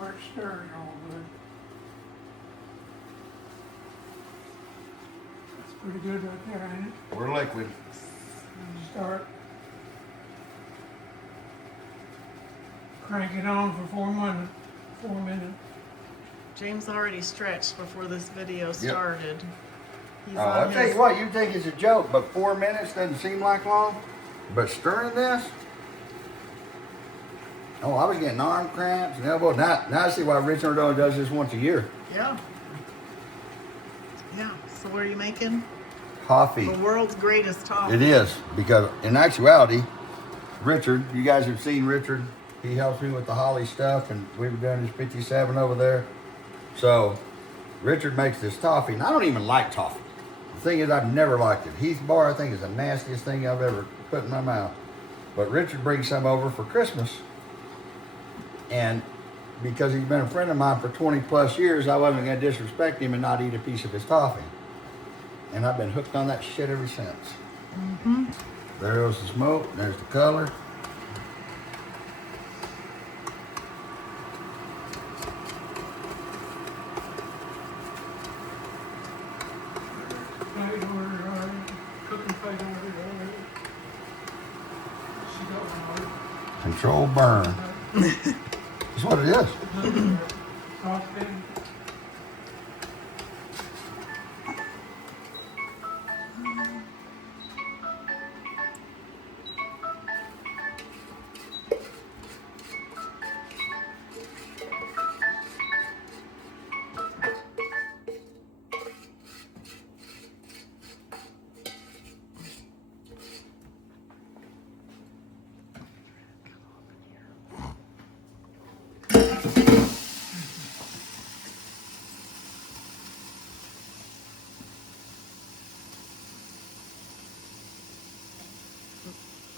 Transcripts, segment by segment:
where it's stirred all good. That's pretty good right there, ain't it? We're liquid. Start. Crank it on for 4 minutes. 4 minutes. James already stretched before this video started. He's Oh, I'll tell you what, you think it's a joke, but 4 minutes doesn't seem like long. But stirring this, oh, I was getting arm cramps and elbow. Now I see why Richard only does this once a year. Yeah. Yeah. So what are you making? Toffee. The world's greatest toffee. It is, because in actuality, Richard, you guys have seen Richard. He helps me with the holly stuff, and we've done his 57 over there. So, Richard makes this toffee, and I don't even like toffee. The thing is, I've never liked it. Heath bar, I think, is the nastiest thing I've ever put in my mouth. But Richard brings some over for Christmas, and because he's been a friend of mine for 20 plus years, I wasn't going to disrespect him and not eat a piece of his toffee. And I've been hooked on that shit ever since. Mm-hmm. There goes the smoke, there's the color. Plate order already. Cooking plate order already. She got one order. Control burn. That's what it is. Saucepan.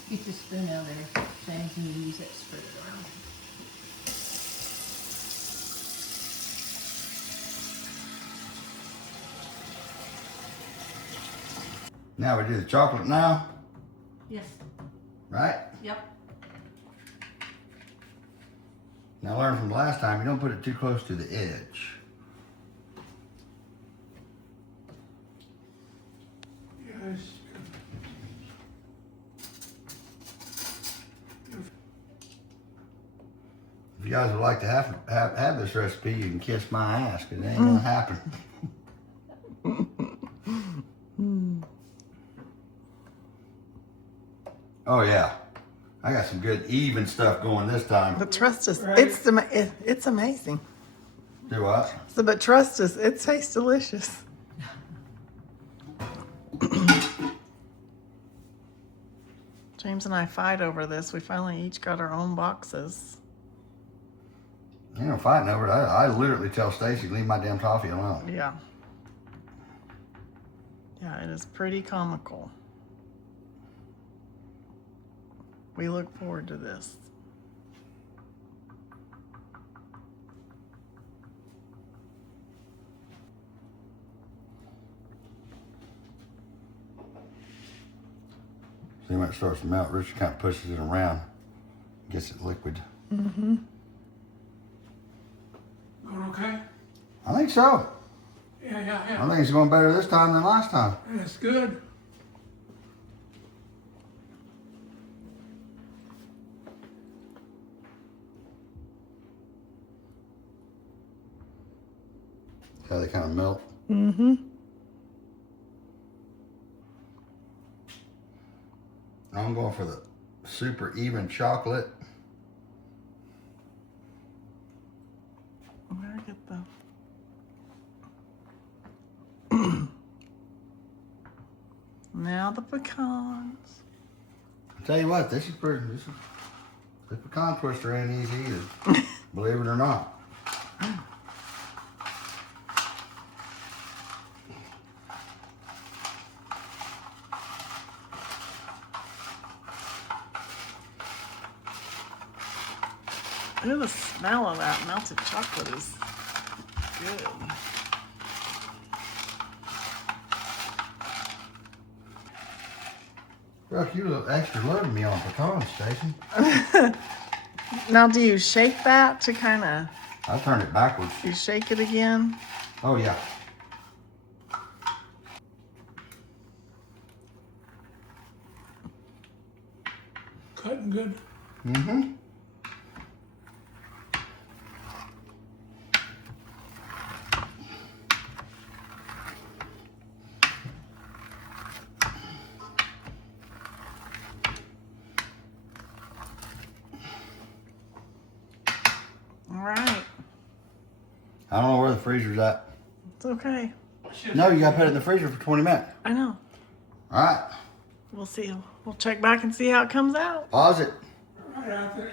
Get your spoon out there, Shane. Can you use that to spread it around? Now we do the chocolate now, Yes. right? Yep. Now learn from last time, you don't put it too close to the edge. Yes. If you guys would like to have this recipe, you can kiss my ass, because it ain't gonna happen. Oh yeah, I got some good even stuff going this time. But trust us, Right. it's amazing. Do what? So, but trust us, it tastes delicious. James and I fight over this. We finally each got our own boxes. You know, fighting over it. I literally tell Stacy, leave my damn toffee alone. Yeah. Yeah, it is pretty comical. We look forward to this. See when it starts to melt, Richard kind of pushes it around, gets it liquid. Mm-hmm. Going okay? I think so. Yeah. I think it's going better this time than last time. That's good. How they kind of melt. Mm-hmm. I'm going for the super even chocolate. Where get the... Now the pecans. I tell you what, this pecan twister ain't easy either. Believe it or not. Ooh, the smell of that melted chocolate is good. Look, you look extra loving me on pecans, Stacy. Now, do you shake that to kind of I'll turn it backwards. You shake it again. Oh yeah. Cutting good. Mm-hmm. All right. I don't know where the freezer's at. It's okay. No, you gotta put it in the freezer for 20 minutes. I know. All right. We'll see. We'll check back and see how it comes out. Pause it. Right out there.